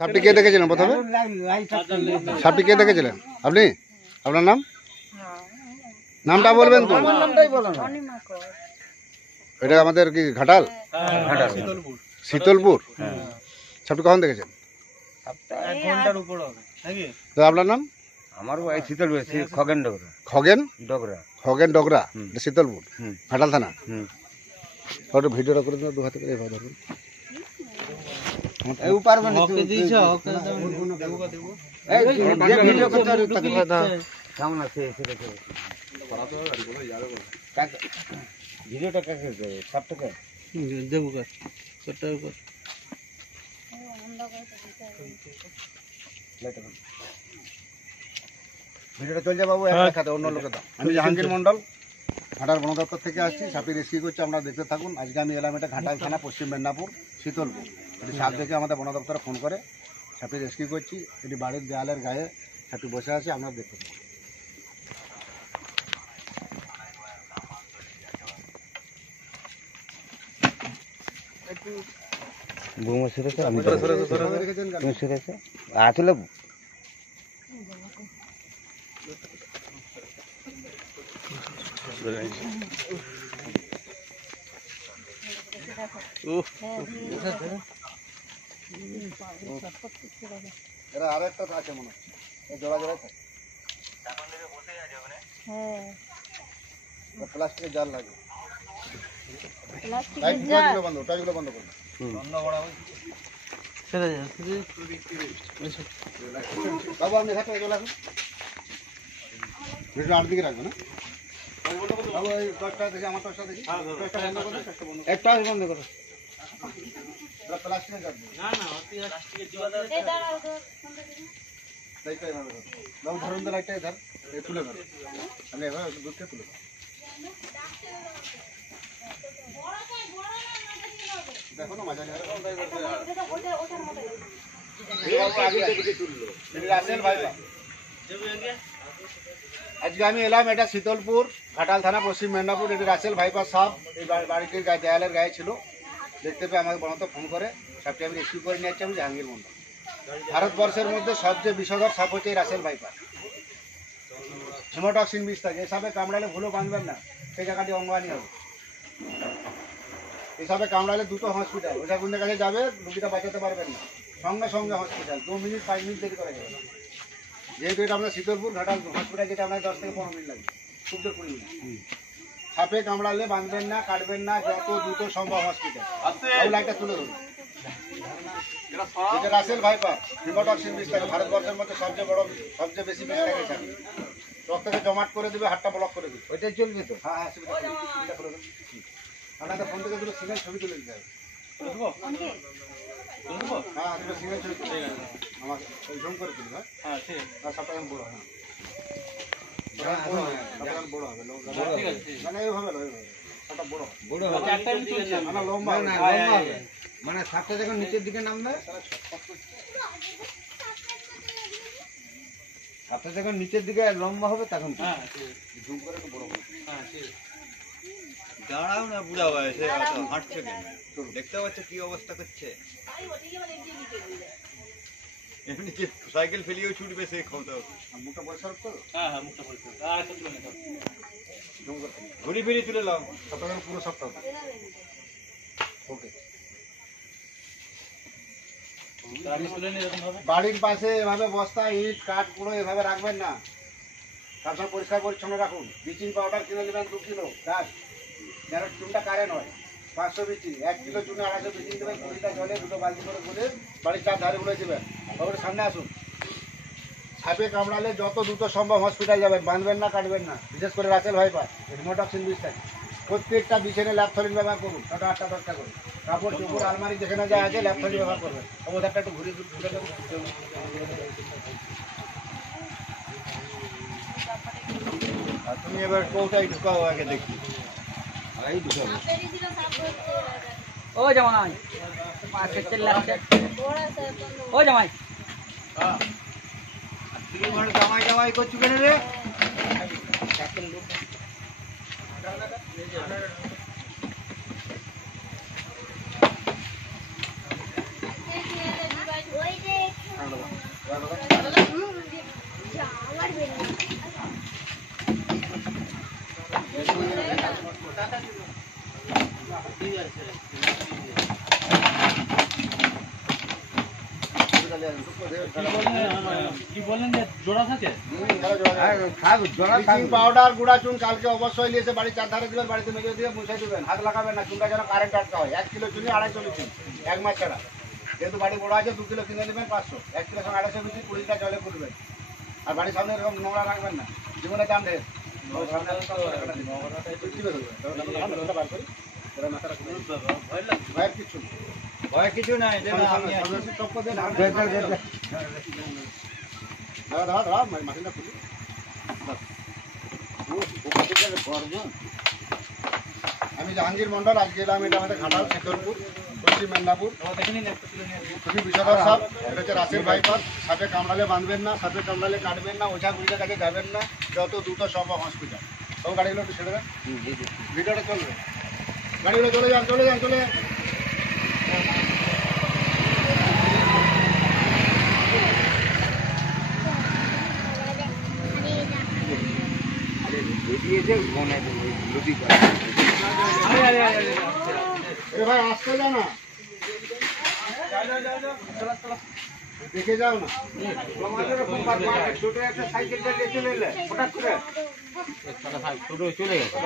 সাপটি কে দেখেছিলেন প্রথমে? সাপটি কে দেখেছিলেন আপনি? আপনার নাম? নামটা বলবেন তো? এটা আমাদের কি ঘাটাল? শীতলপুর। সাপটি কখন দেখেছেন? আপনার নাম? আমার শীতলপুর, খগেন ডগরা। খগেন ডগরা, খগেন ডগরা, শীতলপুর, ঘাটাল থানা। ওটা ভিডিওটা করে দেবো, দু হাতে করে এভাবে ধরুন। ভিডিওটা কাকে দেবে? সাপটাকে দেবো। ভিডিওটা চলছে বাবু, দেখাতে অন্য লোকে দাও। আমি জাহাঙ্গীর মন্ডল, ঘাটাল বন দপ্তর থেকে আসছি। সাপটি রেস্কিউ করছি, আপনারা দেখতে থাকুন। আজকে আমি এলাম এটা ঘাটাল থানা, পশ্চিম মেদিনীপুর, শীতলপুর। এটি সাপ দেখে আমাদের বন দপ্তরে ফোন করে সাপটি রেস্কিউ করছি। এটি বাড়ির দেয়ালের গায়ে সাপটি বসে আছে, আপনারা দেখতে থাকুন। বৌমা সেরেছে, আমি তুমি সেরেছে আসলে এরা আর একটা আছে মনে হচ্ছে, জোড়া জোড়া থাকে। প্লাস্টিকের জাল লাগে, টাইগুলো বন্ধ করুন। বাবু আপনি ঘাটে চলে আসুন, ভিডিও আর দিকে রাখবেন। বাবু এই টর্চটা দেখি, আমার টর্চটা দেখি, টর্চটা বন্ধ করুন, টর্চটা বন্ধ করুন, একটা বন্ধ করুন। প্লাস্টিকের জাল লাইটটা এভাবে ধরুন। বাবু ধরুন তো, লাইটটা ধর, তুলে ধরুন, আপনি এভাবে দুধটা তুলে ধরুন। দেখো না মাঝে আজকে আমি এলাম এটা শীতলপুর, ঘাটাল থানা, পশ্চিম মেদিনীপুর। এটি রাসেল ভাইপার সাপ এই বাড়িটির গায়ে, দেয়ালের গায়ে ছিল। দেখতে পেয়ে আমাকে বনত ফোন করে সাপটি আমি রেস্কিউ করে নিয়ে যাচ্ছি। আমি জাহাঙ্গীর মন্ডল। ভারতবর্ষের মধ্যে সবচেয়ে বিষধর সাপ হচ্ছে এই রাসেল ভাইপার। হিমোটক্সিন বিষ থাকে, এই সাপে কামড়ালে ভুলো বাঁধবেন না, সেই জায়গাটি অঙ্গহানি হবে। এসবে কামড়ালে দুটো হসপিটাল, ওটা কোনের কাছে যাবে, রুগীটা বাঁচাতে পারবেন না, সঙ্গে সঙ্গে হসপিটাল। 2 মিনিট 5 মিনিট দেরি করা যাবে। যেহেতু এটা আপনার শীতলপুর ঘাটাল হসপিটাল, যেটা আপনার 10 থেকে 15 মিনিট লাগবে, খুব তো 20 মিনিট। সাপে কামড়ালে বাঁধবেন না, কাটবেন না, যত দ্রুত সম্ভব হসপিটাল। লাইটটা তুলে ধরুন। এটা রাসেল ভাইপার, হিমোটক্সিন বিষ থাকে। ভারতবর্ষের মধ্যে সবচেয়ে বেশি বিষ থাকে এখানে। রক্তকে জমাট করে দেবে, হাতটা ব্লক করে দেবে। ওইটাই চলবে তো? হ্যাঁ হ্যাঁ, সুবিধা করে দেবে। আপনাদের ফোন থেকে দুটো সিঙ্গেল ছবি তুলে দিতে হবে। হ্যাঁ, দুটো সিঙ্গেল ছবি তুলে আমাকে জুম করে তুলবে। হ্যাঁ ঠিক আছে, সাপটা এখন বড় হয়, বড় হবে, মানে এইভাবে সাপটা বড় হবে, বড় হবে, না লম্বা হবে। মানে সাপটা যখন নিচের দিকে নামবে, সাপটা যখন নিচের দিকে লম্বা হবে তখন জুম করে একটু বড় হবে। দাঁড়াও না, বুড়া বয়সে হাঁটছে কেন? দেখতে পাচ্ছ কি অবস্থা করছে? এমনি যে সাইকেল ফেলিয়েও ছুটবে সেই ক্ষমতা। মুখটা পরিষ্কার তো? হ্যাঁ হ্যাঁ, মুখটা পরিষ্কার। জুম করে ঘুরি ফিরি তুলে নাও। সাপটা পুরো সাপটা ওকে। বাড়ির পাশে এভাবে বস্তা, ইট, কাঠ, পুরো এভাবে রাখবেন না। সবসময় পরিষ্কার পরিচ্ছন্ন রাখুন। ব্লিচিং পাউডার কিনে নেবেন 2 কিলো, গাছ যেন চুনটা কারেন্ট হয়। 500 বিচি, 1 কিলো চুনে 250 ব্লিচিং দেবেন। 20টা জলে 2 বালতি করে গুলে বাড়ির 4 ধারে গুলে দেবেন। তারপরে সামনে আসুন। সাপে কামড়ালে যত দ্রুত সম্ভব হসপিটাল যাবেন, বাঁধবেন না, কাটবেন না। বিশেষ করে রাসেল ভাইপার, হিমোটক্সিন বিষ থাকে। প্রত্যেকটা বিছানে ল্যাপথলিন ব্যবহার করুন, 6টা 8টা 10টা করে। কাপড় চোপড় আলমারি যেখানে যা আছে ল্যাপথলিন ব্যবহার করবেন। ওদেরটা একটু ঘুরে ঘুরে দেবেন। আর তুমি এবার কোথায় ঢুকাও আগে দেখি। এই ঢুকাবো। ও জামাই, পাশে চলে আসছে। ও জামাই, তুই মানে জামাই জামাই করছু কেন রে? ওই যে ব্লিচিং পাউডার গুঁড়া চুন কালকে অবশ্যই নিয়ে এসে বাড়ির চারধারে দিবেন, বাড়িতে মেজে দিয়ে মুছে দিবেন, হাত লাগাবেন না, চুনটা যেন কারেন্ট আটকা হয়। 1 কিলো চুনি 250 লিচুন 1 মাস ছাড়া। যেহেতু বাড়ি বড় আছে 2 কিলো কিনে নেবেন 500, 1 কিলো সঙ্গে 250 লিচুন 20টা জলে করবেন। আর বাড়ির সামনে এরকম নোংরা রাখবেন না, জীবনের দাম ঢের। ভয়ের কিছু নেই। ভয় কিছু নাই, মাটিটা খুলি। আমি জাহাঙ্গীর মন্ডল, আজকে এলাম এটা আমাদের ঘাটাল সিদ্ধরপুর, পশ্চিম মেদিনীপুর। খুবই বিষধর সাপ, এটা হচ্ছে রাসের ভাইপার। সাপে কামড়ালে বাঁধবেন না, সাপে কামড়ালে কাটবেন না, ওঝা গুড়িদের কাছে যাবেন না, যত দ্রুত সম্ভব হসপিটাল। সব গাড়িগুলো একটু ছেড়ে দেন, ভিডিওটা চলবে, গাড়িগুলো চলে যান চলে যান চলে যান। এ ভাই আসতে যা না, দেখে যাও না। ছোট একটা সাইকেলটা চলে এলে হঠাৎ করে চলে গেছে।